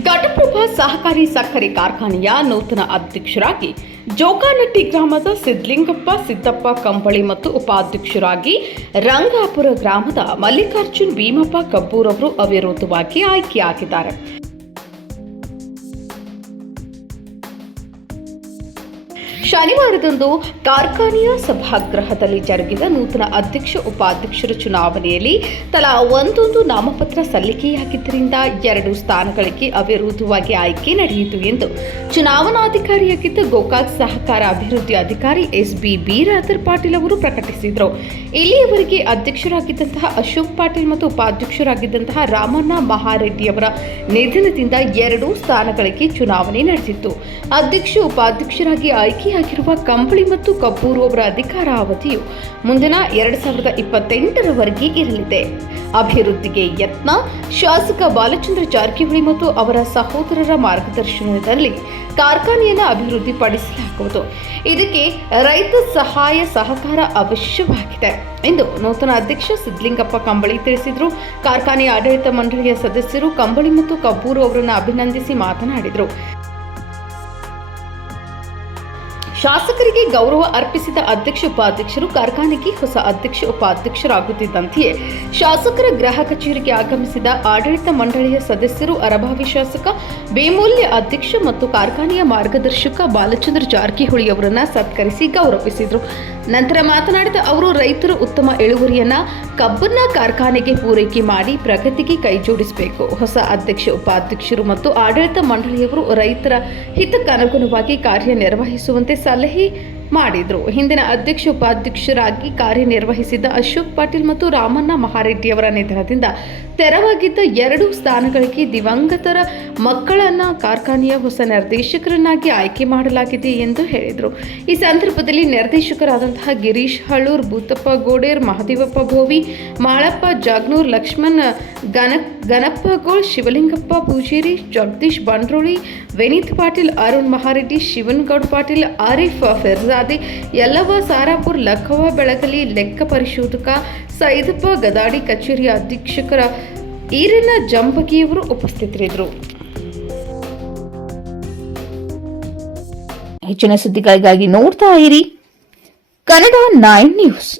ಘಟಪ್ರಭಾ ಸಹಕಾರಿ ಸಕ್ಕರೆ ಕಾರ್ಖಾನೆಯ ನೂತನ ಅಧ್ಯಕ್ಷರಾಗಿ ಜೋಕಾನಟ್ಟಿ ಗ್ರಾಮದ ಸಿದ್ಲಿಂಗಪ್ಪ ಸಿದ್ದಪ್ಪ ಕಂಬಳಿ ಮತ್ತು ಉಪಾಧ್ಯಕ್ಷರಾಗಿ ರಂಗಾಪುರ ಗ್ರಾಮದ ಮಲ್ಲಿಕಾರ್ಜುನ್ ಭೀಮಪ್ಪ ಕಬ್ಬೂರ್ ಅವರು ಅವಿರೋಧವಾಗಿ ಆಯ್ಕೆಯಾಗಿದ್ದಾರೆ. ಶನಿವಾರದಂದು ಕಾರ್ಖಾನೆಯ ಸಭಾಗೃಹದಲ್ಲಿ ಜರುಗಿದ ನೂತನ ಅಧ್ಯಕ್ಷ ಉಪಾಧ್ಯಕ್ಷರ ಚುನಾವಣೆಯಲ್ಲಿ ತಲಾ ಒಂದೊಂದು ನಾಮಪತ್ರ ಸಲ್ಲಿಕೆಯಾಗಿದ್ದರಿಂದ ಎರಡು ಸ್ಥಾನಗಳಿಗೆ ಅವಿರೋಧವಾಗಿ ಆಯ್ಕೆ ನಡೆಯಿತು ಎಂದು ಚುನಾವಣಾಧಿಕಾರಿಯಾಗಿದ್ದ ಗೋಕಾಕ್ ಸಹಕಾರ ಅಭಿವೃದ್ಧಿ ಅಧಿಕಾರಿ ಎಸ್ ಬಿ ಬೀರಾದರ್ ಪಾಟೀಲ್ ಅವರು ಪ್ರಕಟಿಸಿದರು. ಇಲ್ಲಿಯವರೆಗೆ ಅಧ್ಯಕ್ಷರಾಗಿದ್ದಂತಹ ಅಶೋಕ್ ಪಾಟೀಲ್ ಮತ್ತು ಉಪಾಧ್ಯಕ್ಷರಾಗಿದ್ದಂತಹ ರಾಮಣ್ಣ ಮಹಾರೆಡ್ಡಿಯವರ ನಿಧನದಿಂದ ಎರಡು ಸ್ಥಾನಗಳಿಗೆ ಚುನಾವಣೆ ನಡೆಸಿತ್ತು ಅಧ್ಯಕ್ಷ ಉಪಾಧ್ಯಕ್ಷರಾಗಿ ಆಯ್ಕೆಯಾಗಿರುವ ಕಂಬಳಿ ಮತ್ತು ಕಬ್ಬೂರು ಅವರ ಅಧಿಕಾರಾವಧಿಯು ಮುಂದಿನ ಎರಡು ಸಾವಿರದ ಇಪ್ಪತ್ತೆಂಟರವರೆಗೆ ಇರಲಿದೆ. ಅಭಿವೃದ್ಧಿಗೆ ಯತ್ನ, ಶಾಸಕ ಬಾಲಚಂದ್ರ ಜಾರಕಿಹೊಳಿ ಮತ್ತು ಅವರ ಸಹೋದರರ ಮಾರ್ಗದರ್ಶನದಲ್ಲಿ ಕಾರ್ಖಾನೆಯನ್ನು ಅಭಿವೃದ್ಧಿಪಡಿಸಲಾಗುವುದು. ಇದಕ್ಕೆ ರೈತ ಸಹಾಯ ಸಹಕಾರ ಅವಶ್ಯವಾಗಿದೆ ಎಂದು ನೂತನ ಅಧ್ಯಕ್ಷ ಸಿದ್ದಲಿಂಗಪ್ಪ ಕಂಬಳಿ ತಿಳಿಸಿದರು. ಕಾರ್ಖಾನೆಯ ಆಡಳಿತ ಮಂಡಳಿಯ ಸದಸ್ಯರು ಕಂಬಳಿ ಮತ್ತು ಕಬ್ಬೂರು ಅವರನ್ನು ಅಭಿನಂದಿಸಿ ಮಾತನಾಡಿದರು. ಶಾಸಕರಿಗೆ ಗೌರವ ಅರ್ಪಿಸಿದ ಅಧ್ಯಕ್ಷ ಉಪಾಧ್ಯಕ್ಷರು ಕಾರ್ಖಾನೆಗೆ ಹೊಸ ಅಧ್ಯಕ್ಷ ಉಪಾಧ್ಯಕ್ಷರಾಗುತ್ತಿದ್ದಂತೆಯೇ ಶಾಸಕರ ಗೃಹ ಕಚೇರಿಗೆ ಆಗಮಿಸಿದ ಆಡಳಿತ ಮಂಡಳಿಯ ಸದಸ್ಯರು ಅರಭಾವಿ ಶಾಸಕ, ಬೇಮೂಲ್ಯ ಅಧ್ಯಕ್ಷ ಮತ್ತು ಕಾರ್ಖಾನೆಯ ಮಾರ್ಗದರ್ಶಕ ಬಾಲಚಂದ್ರ ಜಾರಕಿಹೊಳಿ ಅವರನ್ನ ಸತ್ಕರಿಸಿ ಗೌರವಿಸಿದರು. ನಂತರ ಮಾತನಾಡಿದ ಅವರು, ರೈತರು ಉತ್ತಮ ಇಳುವರಿಯನ್ನ ಕಬ್ಬನ್ನ ಕಾರ್ಖಾನೆಗೆ ಪೂರೈಕೆ ಮಾಡಿ ಪ್ರಗತಿಗೆ ಕೈಜೋಡಿಸಬೇಕು ಹೊಸ ಅಧ್ಯಕ್ಷ, ಉಪಾಧ್ಯಕ್ಷರು ಮತ್ತು ಆಡಳಿತ ಮಂಡಳಿಯವರು ರೈತರ ಹಿತಕ್ಕನುಗುಣವಾಗಿ ಕಾರ್ಯನಿರ್ವಹಿಸುವಂತೆ चल ही ಮಾಡಿದರು. ಹಿಂದಿನ ಅಧ್ಯಕ್ಷ, ಉಪಾಧ್ಯಕ್ಷರಾಗಿ ಕಾರ್ಯನಿರ್ವಹಿಸಿದ್ದ ಅಶೋಕ್ ಪಾಟೀಲ್ ಮತ್ತು ರಾಮಣ್ಣ ಮಹಾರೆಡ್ಡಿಯವರ ನಿಧನದಿಂದ ತೆರವಾಗಿದ್ದ ಎರಡು ಸ್ಥಾನಗಳಿಗೆ ದಿವಂಗತರ ಮಕ್ಕಳನ್ನ ಕಾರ್ಖಾನೆಯ ಹೊಸ ನಿರ್ದೇಶಕರನ್ನಾಗಿ ಆಯ್ಕೆ ಮಾಡಲಾಗಿದೆ ಎಂದು ಹೇಳಿದರು. ಈ ಸಂದರ್ಭದಲ್ಲಿ ನಿರ್ದೇಶಕರಾದಂತಹ ಗಿರೀಶ್ ಹಳೂರ್, ಭೂತಪ್ಪ ಗೋಡೇರ್, ಮಹದೇವಪ್ಪ ಭೋವಿ, ಮಾಳಪ್ಪ ಜಾಗ್ನೂರ್, ಲಕ್ಷ್ಮಣ್ ಗನ ಗಣಪ್ಪ ಗೋಳ್, ಶಿವಲಿಂಗಪ್ಪ ಪೂಜೇರಿ ಜಗದೀಶ್ ಬಂಡ್ರೋಳಿ, ವಿನೀತ್ ಪಾಟೀಲ್, ಅರುಣ್ ಮಹಾರೆಡ್ಡಿ, ಶಿವನ್ಗೌಡ್ ಪಾಟೀಲ್, ಆರಿಫ್ ಫಿರ್ಜಾದಿ ಯಲ್ಲವ ಸಾರಾಪುರ್ ಲಖವ ಬೆಳಗಲಿ ಲೆಕ್ಕ ಪರಿಶೋಧಕ ಸೈದಪ್ಪ ಗದಾಡಿ ಕಚೇರಿಯ ಅಧೀಕ್ಷಕರ ಈರಿನ ಜಂಬಗಿಯವರು ಉಪಸ್ಥಿತರಿದ್ದರು. ಹೆಚ್ಚಿನ ಸುದ್ದಿಗಳಿಗಾಗಿ ನೋಡ್ತಾ ಇರಿ ಕನ್ನಡ ನೈನ್ ನ್ಯೂಸ್.